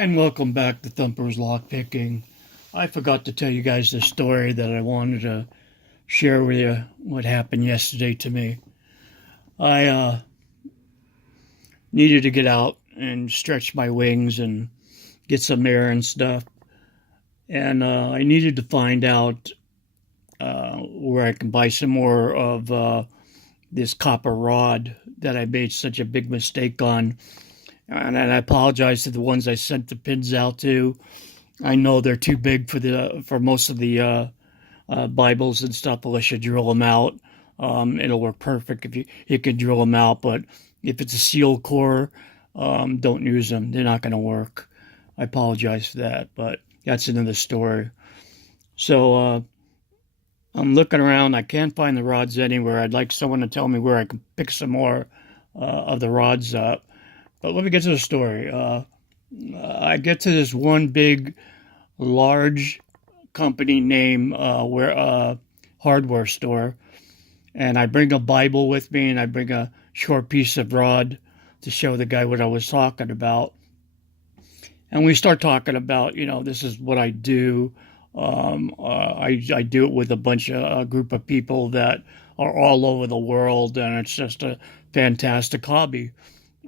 And welcome back to Thumper's Lockpicking. I forgot to tell you guys the story that I wanted to share with you what happened yesterday to me. I needed to get out and stretch my wings and get some air and stuff. And I needed to find out where I can buy some more of this copper rod that I made such a big mistake on. And I apologize to the ones I sent the pins out to. I know they're too big for most of the Bibles and stuff unless you drill them out. It'll work perfect if you can drill them out, but if it's a seal core, don't use them. They're not going to work. I apologize for that, but that's another story. So I'm looking around. I can't find the rods anywhere. I'd like someone to tell me where I can pick some more of the rods up. But let me get to the story. I get to this one big, large company name hardware store, and I bring a Bible with me, and I bring a short piece of rod to show the guy what I was talking about. And we start talking about, this is what I do. I do it with a group of people that are all over the world, and it's just a fantastic hobby.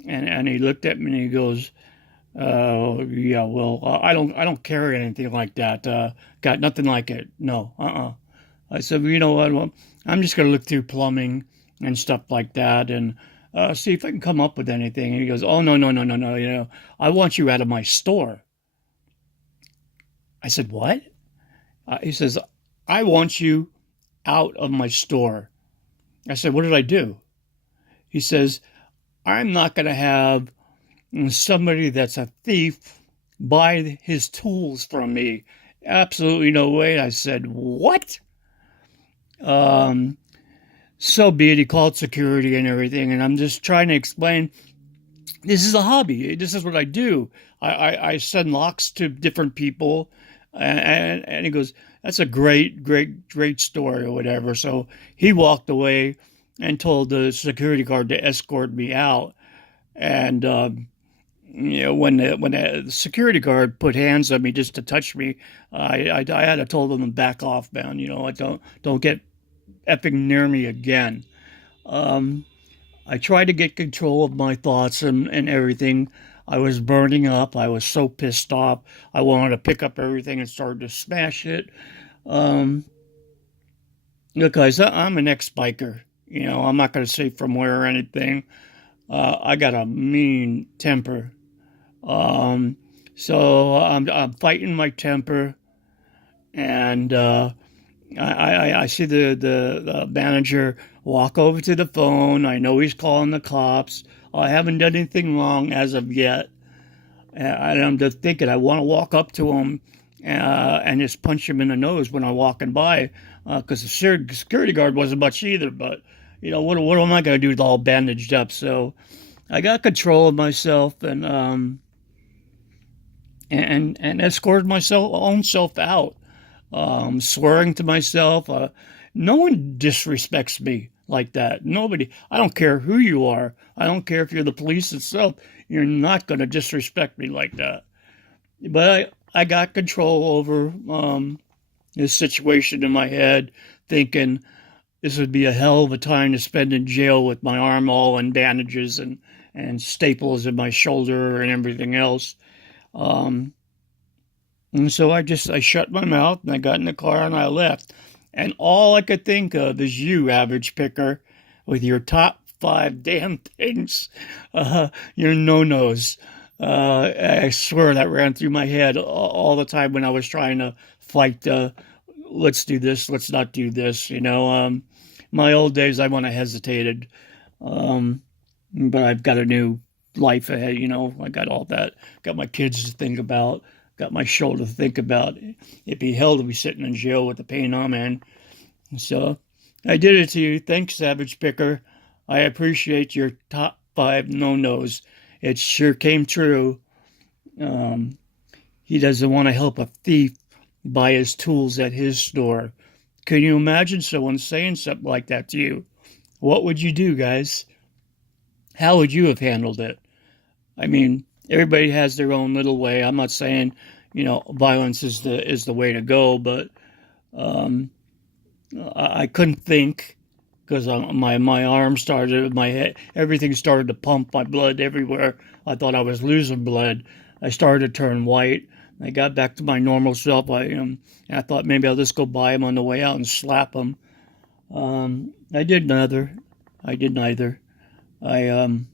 And he looked at me and he goes, yeah, well, I don't carry anything like that. Got nothing like it. No, I said, well, you know what? Well, I'm just going to look through plumbing and stuff like that and see if I can come up with anything. And he goes, oh, no, no, no, no, no. I want you out of my store. I said, what? He says, I want you out of my store. I said, what did I do? He says, I'm not going to have somebody that's a thief buy his tools from me. Absolutely no way. I said, what? So be it. He called security and everything, and I'm just trying to explain, this is a hobby. This is what I do. I send locks to different people, and he goes, that's a great story or whatever. So he walked away and told the security guard to escort me out. And when the security guard put hands on me just to touch me, I had to told him to back off, man. I don't get effing near me again. I tried to get control of my thoughts and everything. I was burning up. I was so pissed off. I wanted to pick up everything and start to smash it. Look, guys, I'm an ex-biker. I'm not going to say from where or anything. I got a mean temper. So I'm fighting my temper, and I see the manager walk over to the phone. I know he's calling the cops. I haven't done anything wrong as of yet. And I'm just thinking I want to walk up to him and just punch him in the nose when I'm walking by, because the security guard wasn't much either. But what am I going to do with all bandaged up? So I got control of myself and escorted own self out, swearing to myself. No one disrespects me like that. Nobody. I don't care who you are. I don't care if you're the police itself. You're not going to disrespect me like that. But I got control over this situation in my head, thinking this would be a hell of a time to spend in jail with my arm all in bandages and staples in my shoulder and everything else. And so I shut my mouth and I got in the car and I left. And all I could think of is you, average picker, with your top 5 damn things, your no-nos. I swear that ran through my head all the time when I was trying to fight let's do this, let's not do this. My old days, I wouldn't have hesitated. But I've got a new life ahead, I got all that. Got my kids to think about. Got my shoulder to think about. It'd be hell to be sitting in jail with the pain I'm in. So I did it to you. Thanks, Savage Picker. I appreciate your top 5 no-nos. It sure came true. He doesn't want to help a thief buy his tools at his store. Can you imagine someone saying something like that to you? What would you do, guys? How would you have handled it? I mean, everybody has their own little way. I'm not saying, violence is the way to go, but um, I couldn't think because my arm started, my head, everything started to pump, my blood everywhere. I thought I was losing blood. I started to turn white. I got back to my normal self. And I thought maybe I'll just go by him on the way out and slap him. I did neither. I did neither. I um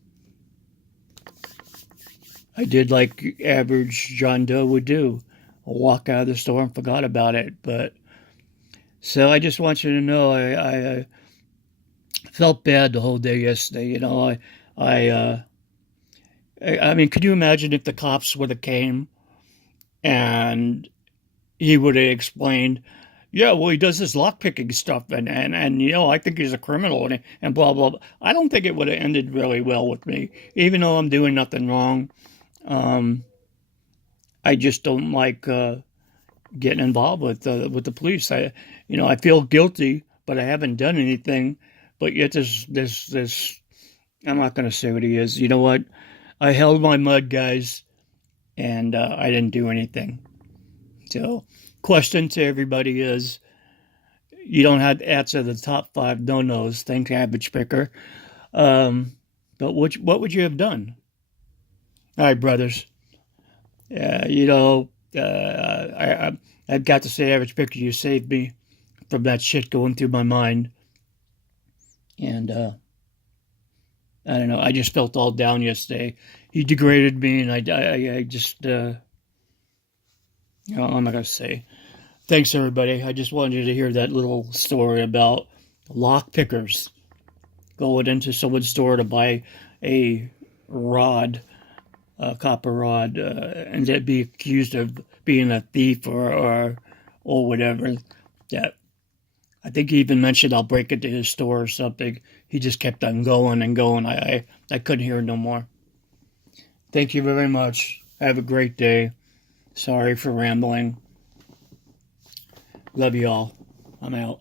I did like average John Doe would do. I walk out of the store and forgot about it. But so I just want you to know I felt bad the whole day yesterday. I I mean, could you imagine if the cops would have came and he would have explained, yeah, well, he does this lockpicking stuff, and I think he's a criminal, and blah blah blah. I don't think it would have ended really well with me, even though I'm doing nothing wrong. Um, I just don't like getting involved with the police. I feel guilty, but I haven't done anything. But yet this. I'm not going to say what he is. You know what? I held my mud, guys, and I didn't do anything. So, question to everybody is: you don't have to answer the top five no-nos. Thank Cabbage Picker. Um, but what would you have done? All right, brothers. I've got to say, Average Picker, you saved me from that shit going through my mind. And I don't know. I just felt all down yesterday. He degraded me, and I just, I'm not gonna say. Thanks, everybody. I just wanted you to hear that little story about lock pickers going into someone's store to buy a rod, a copper rod, and then be accused of being a thief or whatever. That I think he even mentioned I'll break into his store or something. He just kept on going and going. I couldn't hear no more. Thank you very much. Have a great day. Sorry for rambling. Love you all. I'm out.